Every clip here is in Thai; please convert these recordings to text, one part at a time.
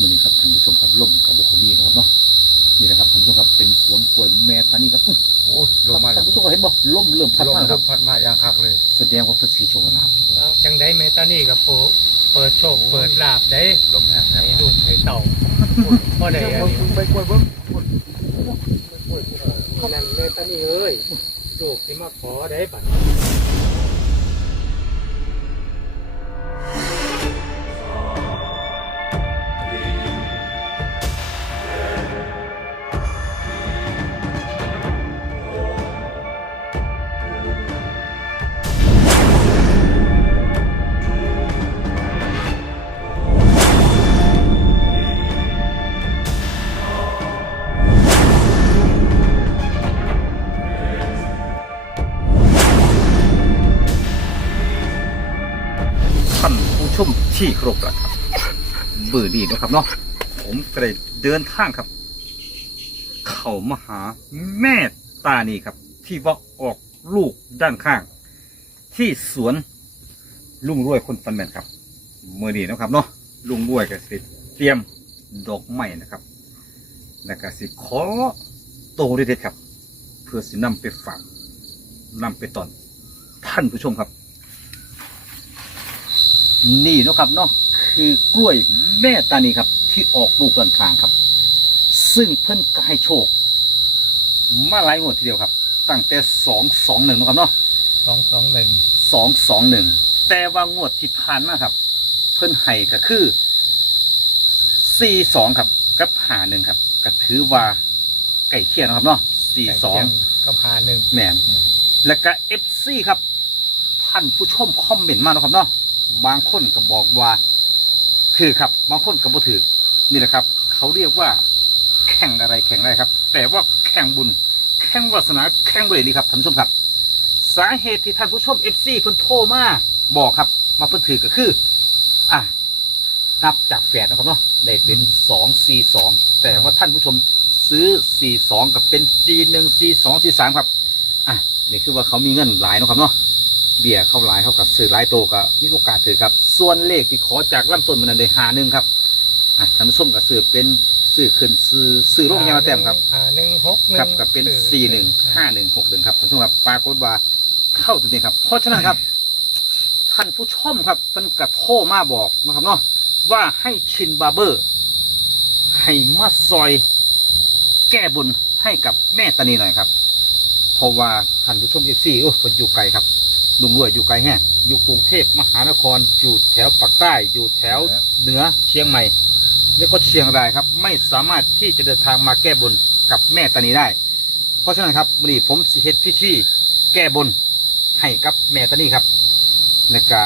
มื่อนี้ครับท่านผู้ชมครับล่มกับบุคมีนะครับเนาะนี่แหละครับท่านผู้ชมครับเป็นสวนกล้วยแม่ตานีครับอื้อโอ้ยลงมาแล้ท่าวนผู้ชมก็เห็นบ่ล่มเริ่มพัดลงมามาครับพัดมาอย่างคักเลยแสดงว่าเพิ่นสิโชคลาภจังได้เมตานี่กับโปเปิดโชค เปิดลาบได้ลมแห้งแห้งให้ลูกให้เต่าพ่อได้อันนี้ไปกล้วยเบิ้งนั่นเมตานี่เอ้ยลูกที่มาขอได้บัด ที่คารพรักครับเบื่อนี้นะครับเนาะผมก็ได้เดินทางครับ เข้ามาหาแม่ตานีครับ ที่ว่าออกลูกด้านข้าง ที่สวนลุงรวยคนฟันแมนครับเมื่อนี้นะครับเนาะลุงรวยก็สิเตรียมดอกไม้นะครับแล้วก็สิขอโตเด็ดครับ เพื่อสินำไปฝากนำไปตอนท่านผู้ชมครับ นี่เนาะครับเนาะคือกล้วยแม่ตานีครับ ที่ออกลูกด้านข้างครับ ซึ่งเพิ่นก็ให้โชค มาหลายงวดทีเดียวครับ ตั้งแต่สองสองหนึ่งนาะครับเนาะสองสองหนึ่งสองสองหนึ่งแต่ว่างวดที่ผ่านมาครับ เพิ่นให้ก็คือสี่สองครับ กับหาหนึ่งครับก็ถือว่าไก่เคียนนาะครับเนาะสี่สองกับหาหนึ่งแมนแล้วก็เอฟซีครับท่านผู้ชมคอมเมนต์มาแล้วครับเนาะ บางคนก็บอกว่าถือครับบางคนก็บ่ถือนี่แหละครับ เขาเรียกว่า แข่งอะไรแข่งอะไรครับ แต่ว่าแข่งบุญ แข่งวาสนาแข่งบุญนี่ครับท่านผู้ชมครับ สาเหตุที่ท่านผู้ชมเอฟซีเพิ่นโทรมาบอกครับมาเพิ่นถือก็คือ อะนับจากแฝดนะครับเนาะได้เป็นสองสี่สองแต่ว่าท่านผู้ชมซื้อสี่สองกับเป็นสี่หนึ่งสี่สองสี่สามครับ อะอันนี้คือว่าเขามีเงินหลายนะครับเนาะ เบี้ยเข้าหลายเขากับซื้อหลายโตก็มีโอกาสถือครับ ส่วนเลขที่ขอจากลำต้นมันนั้นได้หาหนึ่งครับอะท่านผู้ชมก็ซื้อเป็นซื้อขึ้นซื้อซื้อลงยาวแต้มครับหาหนึ่งหกหนึ่งครับกับเป็นสี่หนึ่งห้าหนึ่งหกหนึ่งครับท่านผู้ชมครับปรากฏว่าเข้าตัวนี้ครับ เพราะฉะนั้นครับ ท่านผู้ชมครับเป็นกระโทรมาบอกนะครับเนาะว่าให้ชินบาร์เบอร์ ให้มาซอย แก้บุญให้กับแม่ตานีหน่อยครับ เพราะว่าท่านผู้ชมเอฟซีโอ้เพิ่นอยู่ไกลครับ ลุงรวยอยู่ไกลแห้อยู่กรุงเทพมหานครอยู่แถวปากใต้ อยู่แถวเหนือเชียงใหม่ แล้วก็เชียงรายครับ ไม่สามารถที่จะเดินทางมาแก้บนกับแม่ตานีได้ เพราะฉะนั้นครับวันนี้ผมสิเฮ็ดพิธีแก้บนให้กับแม่ตานีครับ และก็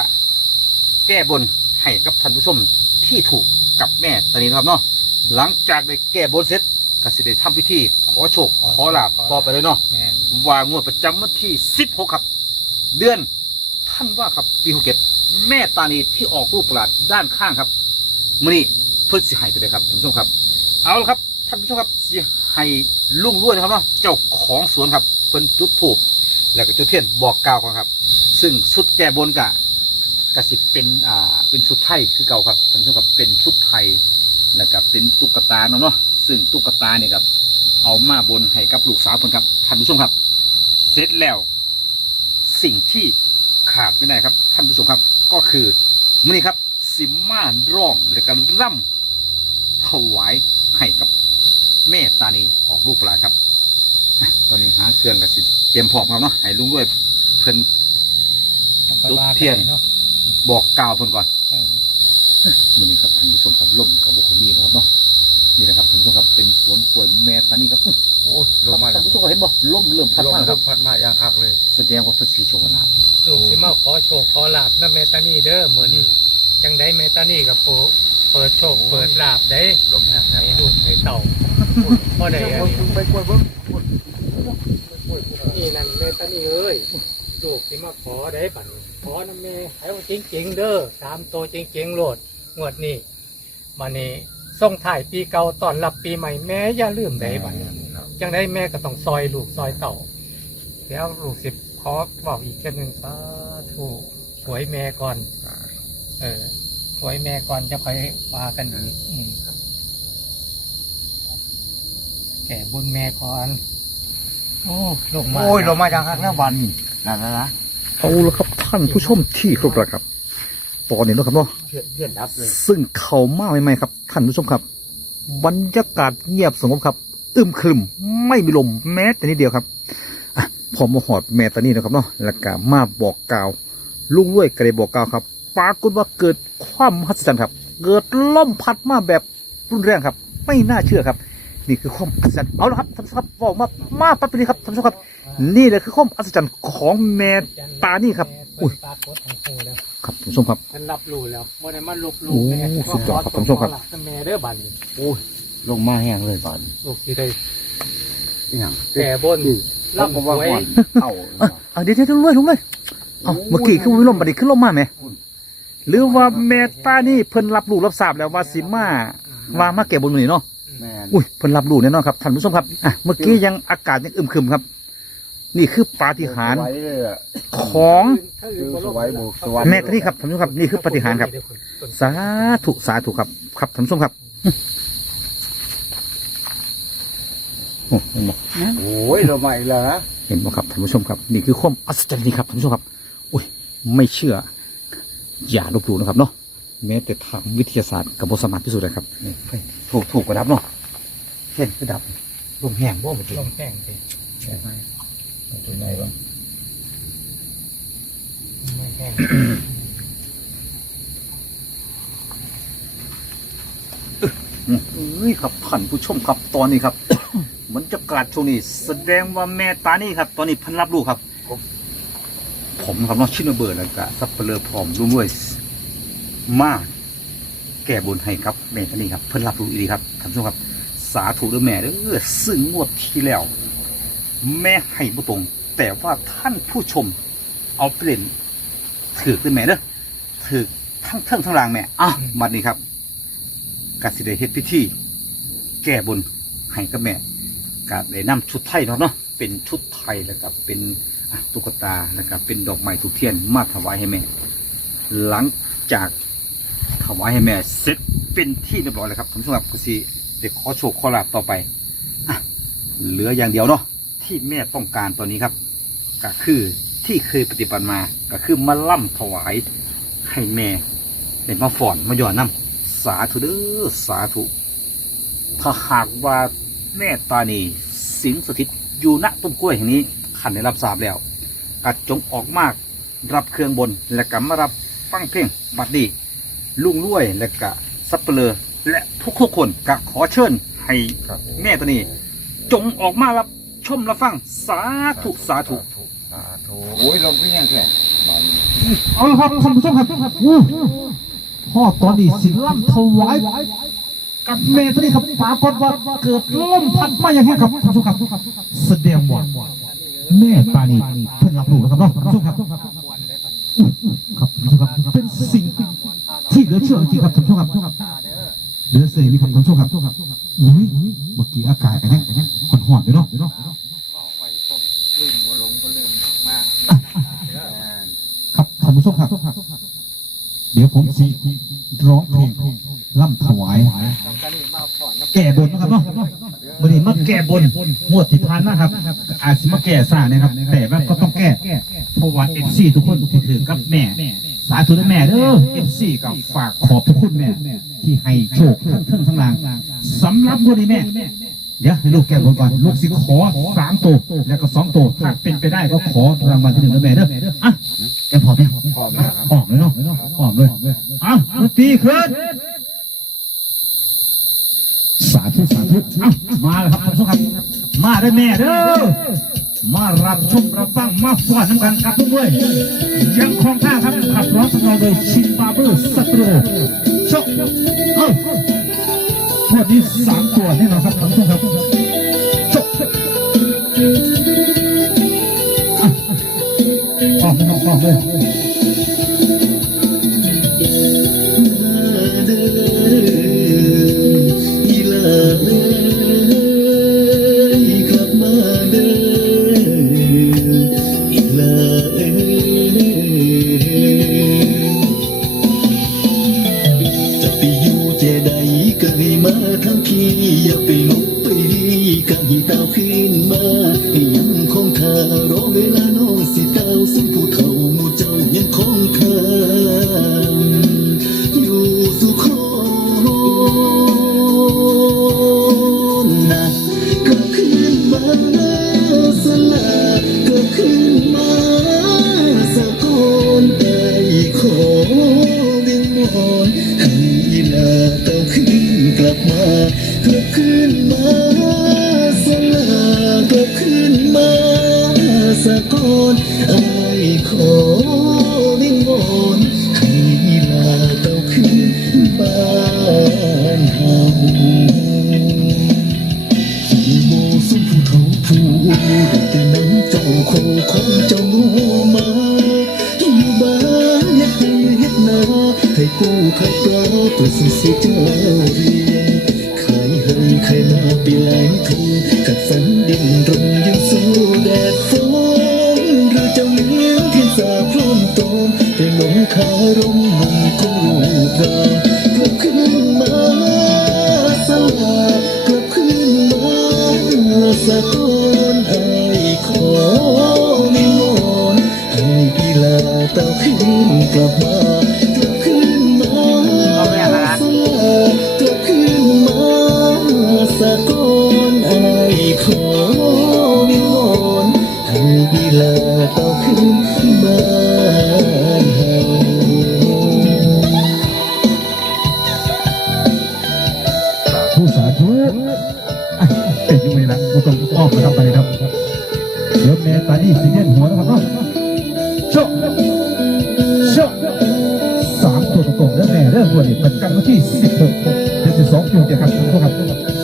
แก้บนให้กับท่านผู้ชมที่ถูกกับแม่ตานีนะครับเนาะหลังจากได้แก้บนเสร็จก็สิได้ทำพิธีขอโชคขอลาบต่อไปเลยเนาะแม่นวางงวดประจำวันที่ 16 ครับ เดือนท่านว่าครับปีหกเก็แม่ตานีที่ออกรูปประหลาดด้านข้างครับมือนี้เพื่อสิใหายไปเลยครับท่านผู้ชมครับ เอาละครับท่านผู้ชมครับสิให้ลุงล้วนนะครับเนาะเจ้าของสวนครับเพิ่นจุดถูกแล้วก็จุดเทียนบอกกล่าวกันครับ ซึ่งชุดแก้บนกะกสิเป็นอ่าเป็นชุดไทยคือเก่าครับท่านผู้ชมครับเป็นชุดไทยแล้วก็เป็นตุ๊กตาเนาะเนาะซึ่งตุ๊กตาเนี่ยครับเอามาบนให้กับลูกสาวคนครับท่านผู้ชมครับ เสร็จแล้ว สิ่งที่ขาดไม่ได้ครับ ท่านผู้ชมครับ ก็คือมื่อนี้ครับ สิมาร้องและกันร่ำถวายให้กับแม่ตานีออกลูกปลาครับอะตอนนี้หาเครื่องกับสิเตรียมพร้อมครับเนาะให้ลุงด้วยเพิ่นจังหวัดจุดว่าเทียน เนาะบอกกล่าวเพิ่นก่อนเออมื่อนี้ครับท่านผู้ชมครับล่มกับบุคมีนะครับเนาะนี่แหละครับท่านผู้ชมครับเป็นสวนกล้วยแม่ตานีครับอื้อ โอ้ยลงมาแล้ท่าวนผู้ชมก็เห็นบ่ล่มเริ่มพัดลงมามาครับพัดมาอย่างคักเลย แสดงว่าเพิ่นสิโชคลาภลูกที่มาขอโชคขอลาบนะเมตานี่เด้อเมื่อนี้จังได้เมตานี่กับโปเปิดโชค เปิดลาบได้ลมแห้งแห้งให้ลูกให้เต่าพ่อได้อันนี้ไปกล้วยเบิ้งนี่นั่นเมตานี่เอ้ยลูกที่มาขอได้บัดนี้ขอนะแม่ให้เอาจริงๆเด้อสามโตวจริงๆโลดงวดนี้มานี่ส่งถ่ายปีเก่าตอนรับปีใหม่แม่อย่าลืมได้บัดนี้ จังได้แม่ก็ต้องซอยลูกซอยเต่าเดี๋ยวลูกสิบขอบอกอีกแค่หนึ่งสาธุหวยแม่ก่อน เออสวยแม่ก่อนจะค่อยปากันอีกอืมแก่บุญแม่ก่อน โอ้ลงมาโอ้ยลงมาจากข้างหน้าบ้านนี่นั่นนะนะเอาละครับท่านผู้ชมที่ครบแล้วครับตอนนี้เนาะครับเนาะเพื่อนเพื่อนดับเลยซึ่งเขามาใหม่ๆครับ ท่านผู้ชมครับ บรรยากาศเงียบสงบครับ อึมครึมไม่มีลมแม้แต่นิดเดียวครับอะพอมาหอดแม่ตานี่นะครับเนาะแล้วก็มาบอกกล่าวลุงด้วยกระเดบอกกล่าวครับปรากฏว่าเกิดความมหัศจรรย์ครับ เกิดลมพัดมาแบบรุนแรงครับ ไม่น่าเชื่อครับ นี่คือความอัศจรรย์เอาละครับท่านผู้ชมครับบอกมามาปั๊บนี้ครับท่านผู้ชมครับ นี่เลยคือความอัศจรรย์ของแม่ตานี่ครับอุ้ยปรากฏของหูแล้วครับท่านผู้ชมครับมันรับรู้แล้วบ่ได้มันลบโอ้ลู่แม่สุดยอดครับท่านผู้ชมครับแม่เด้อบัดนี้โอ้ย ลงมาแห้งเลยบ้านลูกสิได้ นี่ยังแก่บน รับร่ำว่าสวยก่อนเอาอะอะเดี๋ยวเดี๋ยวลุงเลยลุงเลยเอาเมื่อกี้คือวิลมบัดนี้ขึ้นลมมาไหมหรือว่าแม่ตานี่เพิ่นรับรู้รับทราบแล้วว่าสิมาว่ามาแก่บนมือนี่เนาะแม่นอุ้ยเพิ่นรับรู้แน่นอนครับท่านผู้ชมครับอะเมื่อกี้ยังอากาศยังอึมครึมครับ นี่คือปาฏิหาริย์สวยเลยอะของคือสวยบุกสวย แม่ตานี่ครับท่านผู้ชมครับนี่คือปาฏิหาริย์ครับ สาธุสาธุครับครับท่านผู้ชมครับโอ้ เห็นบ่โอ้ยลงมาอีกแล้วนะเห็นบ่ครับท่านผู้ชมครับ นี่คือความอัศจรรย์นี่ครับท่านผู้ชมครับอุ้ยไม่เชื่อ อย่าลบหลู่นะครับเนาะแม้แต่ทางวิทยาศาสตร์กับบสามารถพิสูจน์ได้ครับนี่เฮ้ยถูกถูกกระดับเนาะเห็นกระดับลมแห้งบ่มันลงแจ้งสิเป็นไงบ้างไม่แห้งเอ้ยครับท่านผู้ชมครับตอนนี้ครับ บรรยากาศช่วงนี้แสดงว่าแม่ตานี่ครับ ตอนนี้เพันรับรู้ครับ ผมครับเน้องชินเบิร์ดแล้วก็ซับเปลือพร้อมร่วมด้วยมาแก่บนให้ครับแม่ตานี่ครับเพิ่นรับรู้อีดีครับท่านผู้ชมครับ สาธุด้วยแม่เด้อซึ่งงวดที่แล้ว แม่ให้บ่ตรง แต่ว่าท่านผู้ชม เอาเปลี่ยนถือขึ้นแม่เด้อถือทั้งเทิงทั้งรางแม่อะบัดนี้ครับกสิได้เฮ็ดพิธีแก้บนให้กับแม่ กาได้นำชุดไทยเนาะเนาะเป็นชุดไทยแล้วก็เป็นตุ๊กตาแล้วก็เป็นดอกไม้ทุกเทียนมาถวายให้แม่ หลังจากถวายให้แม่เสร็จเป็นที่เรียบร้อยแล้วครับผมสำหรับกสิได้ขอโชคขอลาบต่อไปอะเหลืออย่างเดียวเนาะที่แม่ต้องการตอนนี้ครับ ก็คือที่เคยปฏิบัติมาก็คือมาล่ำถวายให้แม่ได้มาฝอนมาหย่อนน้ำสาธุเด้อสาธุถ้าหากว่า แม่ตานีสิงสถิตอยู่ณต้นกล้วยแห่งนี้ขันได้รับทราบแล้ว กัดจงออกมากรับเครื่องบนและก็มารับฟังเพลงบัดดีลุงล้วยและก็ซับเปลือและทุกๆคนก็ขอเชิญให้ครับแม่ตานีจงออกมารับชมรับฟังสาธุสาธุสาธุโอ้ยลงพี่ยังแค่บ้านนี้เอาละครับท่านผู้ชมครับพ่อตอนนี้สิล่ำถวาย กับแม่ตอนนี้ครับปรากฏว่าเกิดลมพัดมาอย่างแห้ครับท่านผู้ชมครับแสดงว่าแม่ตานีเพิ่นรับรู้แล้วครับเนาะท่านผู้ชมครับครับท่านผู้ชมครับเป็นสิ่งที่เหลือเชื่อจริงครับท่านผู้ชมครับเหลือเสียนี่ครับท่านผู้ชมครับอุ้ยเมื่อกี้อากาศกันยังกันหอนๆอยู่เนาะลืมหัวหลงก็เริ่มมากครับท่านผู้ชมครับ เดี๋ยวผมสิร้องเพลง ล่ำถวายแก่บนนะครับเนาะวันนี้มาแก่บนงวดที่ผ่านมาครับ อาจสิมาแก่ซ่านะครับ แต่ว่าก็ต้องแก้เพราะว่าเอฟซีทุกคนที่ถือกับแม่ สาธุนะแม่เด้อเอฟซีกับฝากขอบพระคุณแม่ ที่ให้โชคทั้งเทิงทั้งล่างสำหรับวันนี้แม่เดี๋ยวให้ลูกแก้บนก่อนลูกสิขอสามตัวแล้วก็สองตัวถ้าเป็นไปได้ก็ขอรางวัลที่หนึ่งนะแม่เด้ออะแกพร้อมไหมพร้อมแล้วครับออกเลยเนาะออกเลยอะดนตรีขึ้น สาธุสาธุเอามาแล้วครับท่านผู้ชมครับมาได้แม่เด้อมารับชมรับฟังมาฟ้อนน้ำกันครับทุกด้ยยังคงท่าครับขับร้องของเราโดยชินบาเบอร์สตูดิโอชคเอ้าวันนี้สามตัวแน่นอนครับท่านผู้ชมครับชคอะออกออกเลย กลับขึ้นมาสลากลับขึ้นมาสะกอนไอ้ขอวิงวอนให้อีลาเต้าขึ้นกลับมา ตานี่สิเนียนหัวนะครับเนาะโชคโชคสามตัวตรงๆแล้วแม่เริ่มวันนี้เป็นกันวันที่สิบหกเดือนสิบสองปีเดียวครับทุกคนครับ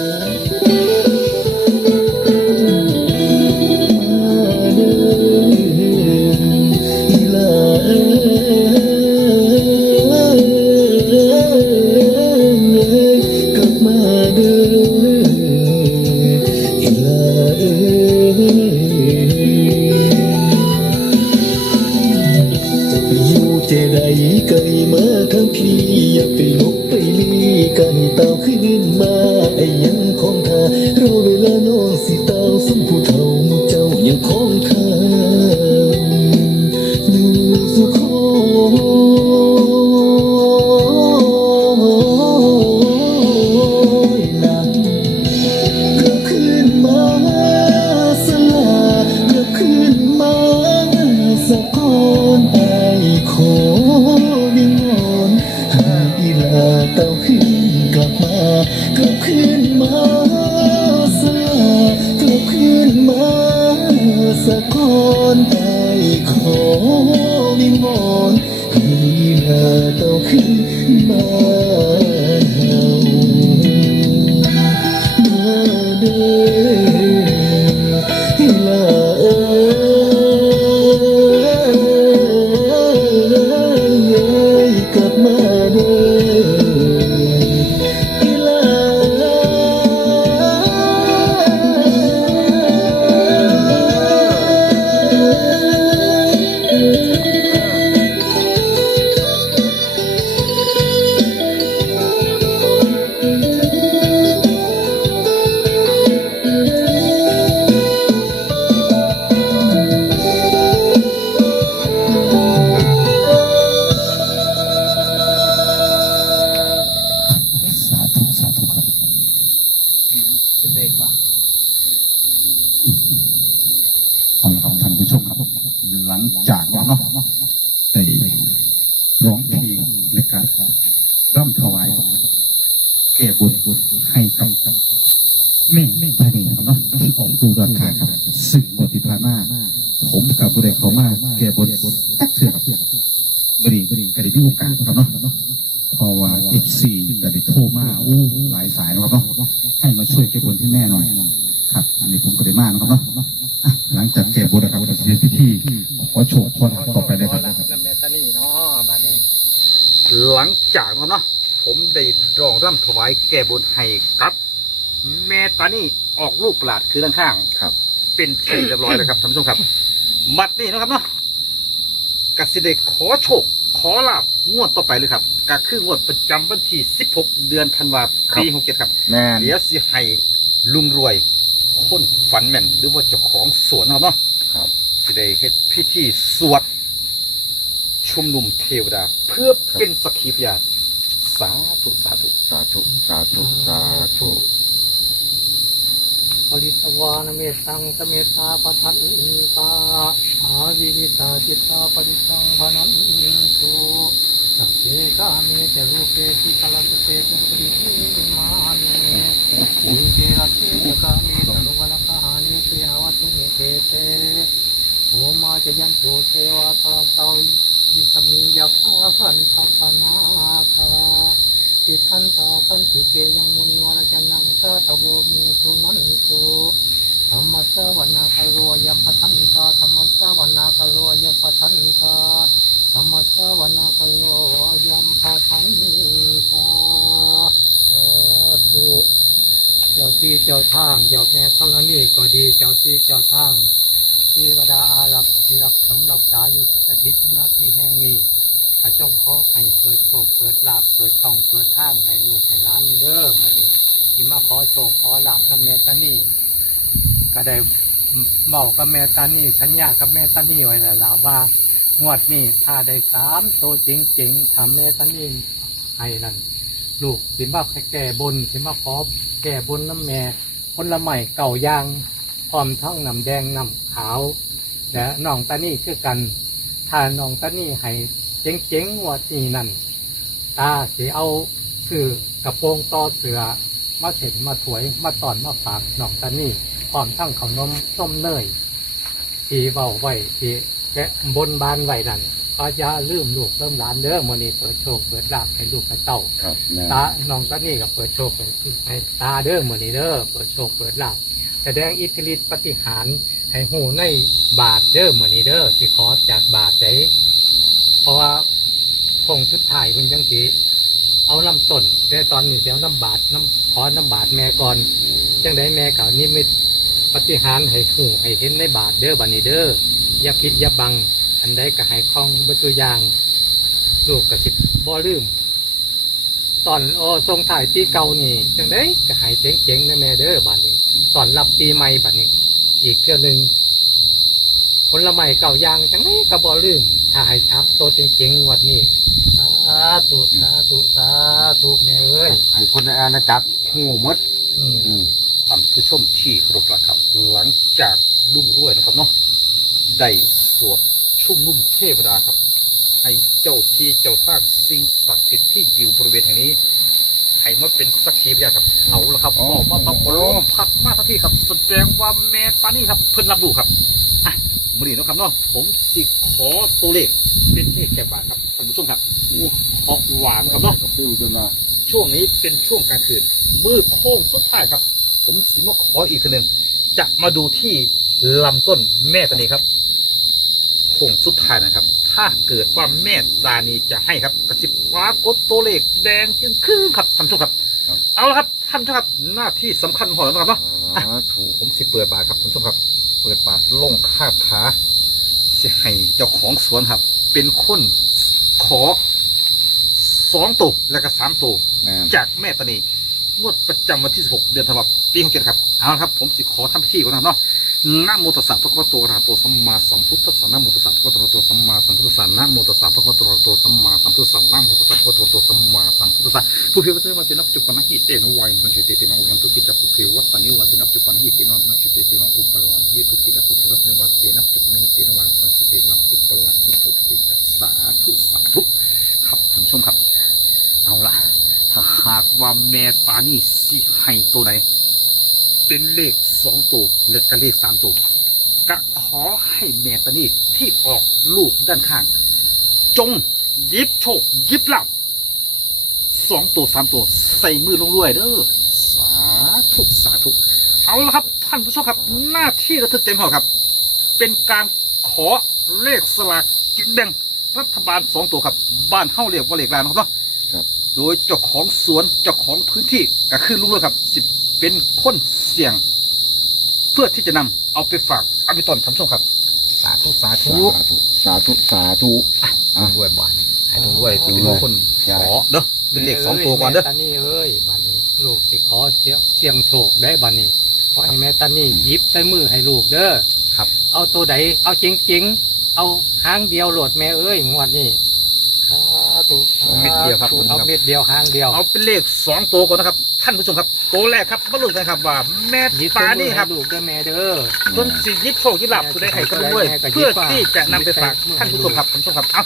บดีบดีกระดิ่งโอกาสครับเนาะเพราะว่าเอฟซีกระดิ่งโทรมาอู้หลายสายนะครับเนาะให้มาช่วยแก้บนให้แม่หน่อยครับ อันนี้ผมก็ได้มานะครับเนาะอะหลังจากแก้บนนะครับก็จะเป็นพิธีขอโชคขอลาภต่อไปเลยครับน้ำแม่ตานี่เนาะบัดนี้หลังจากนั้นเนาะผมได้ร้องร่ำถวายแก้บนให้กับแม่ตานี่ออกลูกประหลาดคือด้านข้างครับ เป็นเสร็จเรียบร้อยแล้วครับท่านผู้ชมครับ มัดนี่นะครับเนาะกสิเดขอโชค ขขอลาบงวดต่อไปเลยครับก็คืองวดประจำวันที่ 16 เดือนธันวาคมปี67ครับแม่น เดี๋ยวสิให้ลุงรวย คนฝันแม่นหรือว่าเจ้าของสวนนะครับเนาะครับ สิได้เฮ็ดพิธีสวด ชุมนุมเทวดา เพื่อเป็นสักขีพยานสาธุสาธุสาธุสาธุสาธุปริตวานเมตตังสเมตตาปทันตาอาวิวิตาจิตตาปริตังพนันตุสัพเพกาเมจรูปเปติกาลสเปตสริหิมาเนอุเกระเทกาเมตรุวันาคานเสยวัตุเนเทเตโอมาจะยันตุเทวาตาเตายิสมิยาภาพันทัปนาคาจิตทันตาสันติเกยังมุนิวรจันนังสาตโวเมสุนันตุ ธรรมสวนาคโรยัปทันตาธรรมสวนาคโรยัปทันตาธรรมสวนาคโรยัมปทันตาสาธุเจ้าที่เจ้าทางเจ้าแม่ธรณีก็ดีเจ้าที่เจ้าทางเทวดาอารักษ์ที่รักสมรักษาอยู่สถิตณที่แห่งนี้ขจงขอให้เปิดโชคเปิดลาบเปิดช่องเปิดทางให้ลูกให้หลานเด้อมาดิที่มาขอโชคขอลาบกับแม่ตานี่ ก็ได้เมากับแม่ตานี่สัญญากับแม่ตานี่ไว้แล้วละว่างวดนี้ถ้าได้สามโตจริงๆทำแม่ตานี่ให้นั่นลูกสิมาแก่บนสิมาขอแก่บนน้ำแม่ผลไม้เก่ายางพร้อมทั้งน้ำแดงน้ำขาวและน้องตานี่คือกันถ้าน้องตานี่ให้เจ๋งๆงวดนี้นั่นตาสิเอาซื้อกระโปรงต่อเสือ มาเสร็จมาถวยมาตอนมาฝากนอกตานี่พร้อมทั้งขนมส้มเนยที่เบาไว้ที่แกะบนบานไว้นั่นก็อย่าลืมลูกเริ่มหลานเด้อมื้อนี้เปิดโชคเปิดลาภให้ลูกให้เต้าครับแม่ตาน้องตานี่ก็เปิดโชคให้ตาเด้อมื้อนี้เด้อเปิดโชคเปิดลาภแสดงอิทธิฤทธิปฏิหารย์ให้หูในบาทเด้อมื้อนี้เด้อสิขอจากบาทไดเพราะว่าคงชุดถ่ายคุณจังสี เอาน้ำต้นแต่ตอนนี้เดี๋ยวน้ำบาดน้ำขอน้ำบาดแม่ก่อนจังได้แม่ก่านิมิตปฏิหารให้หูให้เห็นในบาทเด้อบันนี้เด้ออย่าคิดอย่าบัง อันใดก็ให้คล่องบัตัวอย่างลูกกระสิบบ่ลืม ตอนโอทรงถ่ายปีเก่านี่จังได้ก็ให้เจ๋งๆนะแม่เด้อบัดนี้ ตอนรับปีใหม่บัดนี้ อีกเทื่อหนึ่งผลไม้เก่ายางจังไงก็บ่ลืมถ้าให้ทับโตจริงๆวันนี้าธุสาธุสาธุแม่เอ้ยให้คนในอาณาจักรหูหมดอืมอืมท่านผู้ชมที่เคารพละครับ หลังจากลุ่งรวยนะครับเนาะได้สวดชุ่มนุ่มเทวดาครับ ให้เจ้าที่เจ้าทางสิ่งศักดิ์สิทธิ์ที่อยู่บริเวณแห่งนี้ให้มาเป็นสักขีพยานครับ เอาละครับอ๋อบอกมาปักลมพัดมาทั้งที่ครับ แสดงว่าแม่ตานี่ครับ เพิ่นรับรู้ครับ อะมือนี้เนาะครับเนาะผมสิขอตัวเลขเป็นเลขแก่บาทครับ ท่านผู้ชมครับโอ้หอกหวานครับเนาะฟิวจนมาช่วงนี้เป็นช่วงกลางคืนมืดโค้งสุดท้ายครับ ผมสิมาขออีกทีหนึ่งจะมาดูที่ลำต้นแม่ตานีครับโค้งสุดท้ายนะครับ ถ้าเกิดว่าแม่ตานีจะให้ครับกระสิบฟ้ากดตัวเลขแดงจึงครึ่งครับท่านผู้ชมครับ เอาละครับท่านผู้ชมครับหน้าที่สำคัญของเรานะครับเนาะสาธุผมสิเปิดบาทครับท่านผู้ชมครับ เปิดบาทลงคาถาสิให้เจ้าของสวนครับ เป็นคน ขอสองตัวและก็สามตัวแม่นจากแม่ตานีงวดประจำวันที่ 16 เดือนธันวาคมปี67ครับเอาละครับผมสิขอทำพิธีก่อนนะครับเนาะนะโมตัสสะพระคัมภีโตอะระหะโตสัมมาสัมพุทธัสสะนะโมตัสสะพระคัมภีโตสัมมาสัมพุทธัสสะนะโมตัสสะพระคัมภีโตสัมมาสัมพุทธัสสะนะโมตัสสะพระคัมภีโตสัมมาสัมพุทธัสสะผู้เพียรเสมาเจนับจุปนะหิเตนะวายมันเชเตเตมังอุลันตุกิจับผู้เพียวัตตานิวันเจนับจุปนะหิเตนะมันเชเตเตมังอุปลวันหิตุกิจับผู้เพียวัตตานิวันเจนับจุปนะหิเตนะวายมันเชเตเตมังอุปลวันหิตุกิจับสาธุสาธุครับท่าน ผู้ชมครับ เอาละถ้าหากว่าแม่ปานี่สิให้ตัวไหน เป็นเลขสองตัวและก็เลขสามตัวก็ขอให้แม่ปานี่ที่ออกลูกด้านข้าง จงยิบโชคยิบลับสองตัวสามตัวใส่มือลงรวยเด้อสาธุสาธุเอาละครับ ท่านผู้ชมครับ หน้าที่ระทึกเต็มหอครับ เป็นการขอเลขสลากกินแบ่ง รัฐบาลสองตัวครับ บ้านเฮ้าเรียกว่าเลขลานนะครับเนาะโดยเจ้าของสวนเจ้าของพื้นที่ก็คือลุงเลยครับสิเป็นคนเสี่ยง เพื่อที่จะนำเอาไปฝากเอาไปต้นทำช่วงครับ สาธุสาธุสาธุสาธุสาธุ อะอะรวยบ่อยอให้ดูด้วยที่เป็นคนขอเด้อเป็นเลขสองตัวก่อนเด้อ แม่ตานี่เอ้ยบัดนี้ลูกสิขอเสียเสียงโศกได้บัดนี้ขอให้แม่ตานี่หยิบใส่มือให้ลูกเด้อครับ เอาตัวใดเอาจริงๆ เอาหางเดียวโหลดแม่เอ้ยงวดนี้สาธุเม็ดเดียวครับสาธุคุณคเอารับเม็ดเดียวหางเดียวเอาเป็นเลขสองตัวก่อนนะครับ ท่านผู้ชมครับ ตัวแรกครับมาลุ้นกันครับว่าแม่หยิบตาใส่มืนี่อคให้รับลูกเด้อแม่เด้อต้นสิยิบโชคยิบหลับตัวได้ให้กันด้วยแม่ก็หยิบเพื่อฝากที่จะนำไปฝากท่านผู้ชมครับท่านผู้ชมครับเอา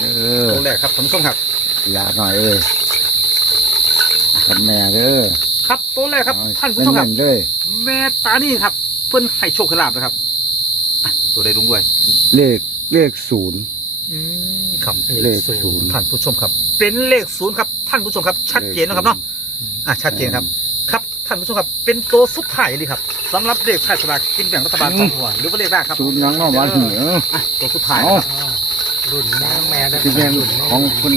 เออตัวแรกครับท่านผู้ชมครับ อย่าหน่อยเอ้ยกับแม่เด้อครับตัวแรกครับ ท่านผู้ชมครับแม่นๆเลย แม่ตานี่ครับ เพิ่นให้โชคให้ลาบนะครับ อะตัวใดลุงด้วยเลขเลขศูนย์ อืมครับเลขศูนย์ ท่านผู้ชมครับ เป็นเลขศูนย์ครับ ท่านผู้ชมครับ ชัดเจนนะครับเนาะอะชัดเจนครับ ครับท่านผู้ชมครับ เป็นตัวสุดท้ายเลยครับสำหรับเลขท้ายสลากกินแบ่งรัฐบาลของหัวหรือว่าเลขแรกครับศูนย์หยังเนอกมาเหนืออะตัวสุดท้ายเอาครับอ้าวรุ่นแม่แม่เด้อที่แม่นรุ่นแม่ของคน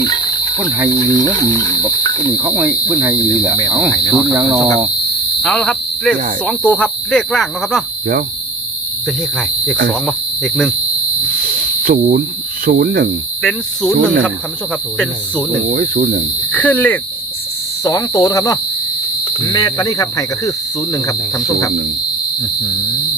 คนไทยดีวะอืมบอกคนนี้เขาไม่คนไทยดีแหละเอ้าศูนย์หยังเนอเอาละครับ เลขได้สองตัวครับเลขล่างนะครับเนาะเดี๋ยว เป็นเลขอะไรเลขสองป่ะเลขหนึ่งศูนย์ศูนย์หนึ่ง เป็นศูนย์หนึ่ง01ครับท่านผู้ชมครับ เป็นศูนย์หนึ่งโอ้ยศูนย์หนึ่งขึ้นเลขสองตัวนะครับเนาะแม่ตอนนี้ครับไห่ก็คือศูนย์หนึ่งครับท่านผู้ชศูมนครับย์หนึ่งอื้อหือ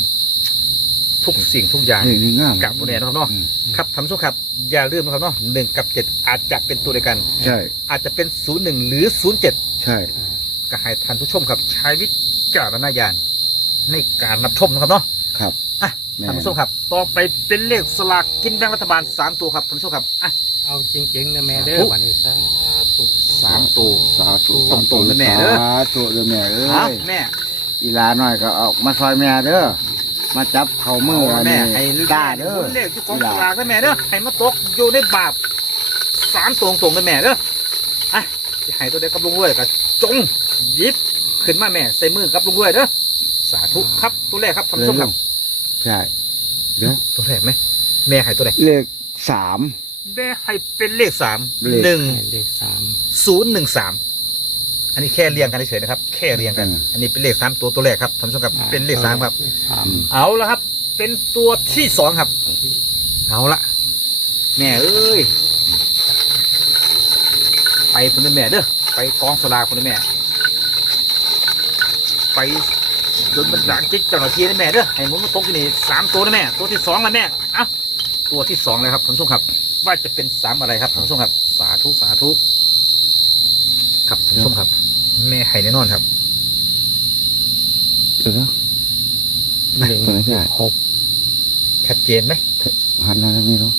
ทุกสิ่งทุกอย่างนี่นี่ง่ามกับโมเดลนะครับเนาะอืมครับท่านผู้ชมครับ อย่าลืมนะครับเนาะหนึ่งกับเจ็ดอาจจะเป็นตัวเดียวกัน ใช่ อาจจะเป็นศูนย์หนึ่งหรือศูนย์เจ็ดใช่ก็ให้ท่านผู้ชมครับ ใช้วิจารณญาณในการรับชมนะครับเนาะครับอะ แม่ท่านผู้ชมครับ ต่อไปเป็นเลขสลากกินแบ่งรัฐบาลสามตัวครับท่านผู้ชมครับอะ เอาจริงๆนะแม่เด้อสาธุวันนี้สาธุสามตัว สาธุตรงๆเลยแม่เด้อ สาธุเด้อแม่เอ้เอายแม่ อีหลาหน่อยก็ออกมาซอยแม่เด้อมาจับเข่ามืออันแม่นี้ให้กล้าเด้อเลขที่กองสลากนะแม่เด้อให้มาตกอยู่ในบาปสามตรงตรงๆนะแม่เด้ออะจะให้ตัวเด็กกับลุงด้วยก็จงหยิบขึ้นมาแม่ใส่มือกับลุงด้วยเด้อสาธุครับตัวแรกครับท่านผู้ชมครับ ใช่เดี๋ยวตัวแรกไหมแม่ให้ตัวไหนเลขสามแม่ให้เป็นเลขสามเลขหนึ่งเลขสามศูนย์หนึ่งสามอันนี้แค่เรียงกันเฉยๆนะครับ แค่เรียงกันอืมอันนี้เป็นเลขสามตัวตัวแรกครับท่านผู้ชมครับเป็นเลขสามครับเลขสามอืมเอาละครับ เป็นตัวที่สองครับ เอาละแม่เอ้ยไปคุณแม่เด้อไปกองสลากคุณแม่ ไป จนมันดังจิตเจ้าหน้าที่นะแม่เด้อให้หมุนมาตกที่นี่สามตัวนะแม่ตัวที่สองนะแม่เอ้าตัวที่สองเลยครับท่านผู้ชมครับ ว่าจะเป็นสามอะไรครับท่านผู้ชมครับ สาธุสาธุครับท่านผู้ชมครับ แม่ให้แน่นอนครับเดี๋ยวนะเลขตัวไหนพี่ใหญ่หกชัดเจนไหมหันหน้าทางนี้เนาะ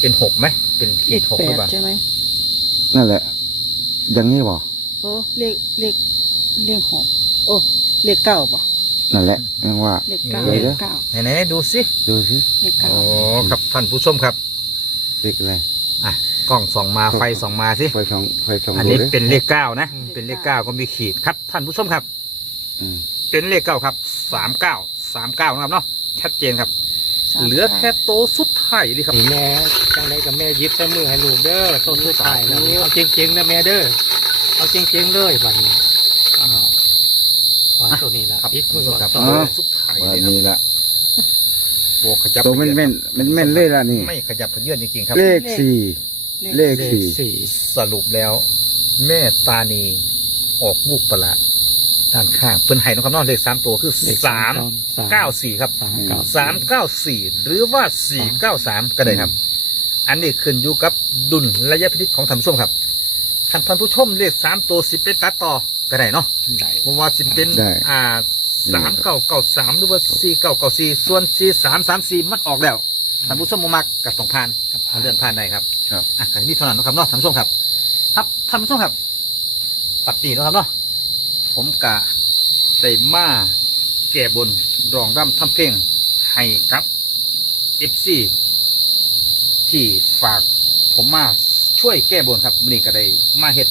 เป็นหกไหมเป็นขีเลดขหกแปหรือดเปล่าใช่ไหมนั่นแหละ อย่างนี้บ่โอ้เลขเลขเลขหกโอ้ เลขเก้าป่ะนั่นแหละยังว่า เลขเก้าเดี๋เลยวขเก้าไหนๆดูสิดูสิเลขเก้าโอ้ครับท่านผู้ชมครับเลขอะไรอะกล้องส่องมาไฟส่องมาสิไฟสองไฟสองอันดูนี้ดิเป็นเลขเก้านะเป็นเลขเก้าก็มีขีดครับท่านผู้ชมครับ อืมเป็นเลขเก้าครับสามเก้าสามเก้านะครับเนาะชัดเจนครับ สามเหลือแค่โตวสุดท้ายนี่ครับนี่แม่จังไดกับแม่หยิบใส่มือให้ลูกเด้อต้นสุดท้ายแล้วนี่เอาจริงๆนะแม่เด้อเอาจริงๆเลยบัดนี้อ้าว วางตัวนี้ละครับปิดมือท่านผู้ชก่มอนครับต่อตัวสุดท้ายว่าเลยครับนี่ละโบขยับตัวมันแม่นมันแม่นเลยล่ะนี่ ไม่ขยับขยื่นจริงๆครับ เลขสี่เลขเลขสี่สี่สรุปแล้ว แม่ตานีออกลูกประหลาดด้านข้างเพิ่นไห้นะครับเนอกเลขสามตัวคือเลขสามสามเก้าสี่ครับสามเก้าสามเก้าสี่หรือว่าสี่เก้าสามก็ได้ครับ อันนี้ขึ้นอยู่กับดุลระยะพินิจของท่านผู้ชมครับท่านท่านผู้ชมเลขสามตัวสิบเป็นตัดต่อ ก็ได้เนาะได้บ่ว่าสิเป็นได้ อ่าสามเก้าเก้าสามหรือว่าสี่เก้าเก้าสี่ส่วนสี่สามสามสี่มันออกแล้วท่านผู้ชมบ่มักกับสองพันเอาเลื่อนผ่านได้ครับครับ อะก็นี่เท่านั้นเนาะครับเนาะท่านผู้ชมครับ ครับท่านผู้ชมครับปัดตีเนาะครับเนาะผมกะได้มาแก่บนรองร่ำทำเพลงให้ครับเอฟซีที่ฝากผมมาช่วยแก้บนครับวันนี้ก็ได้มาเฮ็ด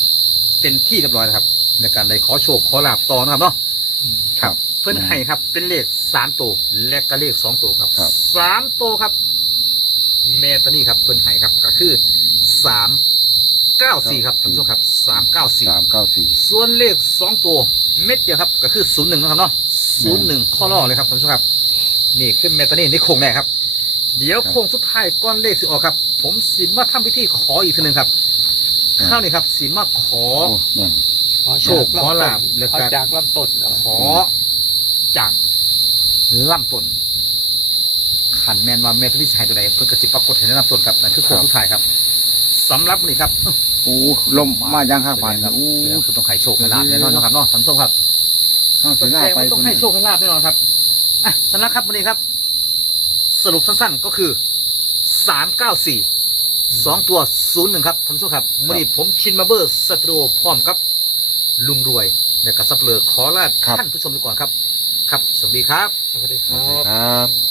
เป็นที่เรียบร้อยแล้วครับ ในการได้ขอโชคขอลาบต่อนะครับเนาะครับ เพื่อนให้ครับ เป็นเลขสามตัวและก็เลขสองตัวครับครับ สามตัวครับแม่ตานี่ครับ เพื่อนให้ครับก็คือสามเก้าสี่ครับท่านผู้ชมครับสามเก้าสี่ สามเก้าสี่ ส่วนเลขสองตัวเม็ดเดียวครับ ก็คือศูนย์หนึ่งนะครับเนาะศูนย์หนึ่งข้อล่อเลยครับท่านผู้ชมครับ นี่ขึ้นแม่ตานี่นี่โคงแน่ครับ เดี๋ยวโค้งสุดท้ายก้อนเลขสิออกครับ ผมสิมาทำพิธีขออีกทีหนึ่งครับข้าวนี่ครับสิมาขอ โอ้แม่น ขอโชคขอลาภแล้วก็ ขอจากลำต้นเหรอขอจากล่ำต้นขันแมนว่าแม่พิธีชัยตัวใดเพิ่งกระสิบปรากฏเห็นในล่ำต้นครับนั่นคือโค้งสุดท้ายครับสำหรับวันนี้ครับโอ้ลมมาย่างข้างผ่านครับโอ้คือต้องให้โชคให้ลาบแน่นอนเนาะครับเนาะท่านผู้ชมครับข้างต้สีนหน้าแจ้งไปว่าต้องให้โชคให้ลาบแน่นอนครับอะสำหรับครับวันนี้ครับ สรุปสั้นๆก็คือสามเก้าสี่สองตัวศูนย์หนึ่งครับท่านผู้ชมครับวันนี้ผมชินมาเบอร์สตูดิโอพร้อมครับ ลุงรวยและกับซับเลอขอลาท่านผู้ชมไปก่อนครับ ครับ สวัสดีครับ สวัสดีคโอรัเคบครับ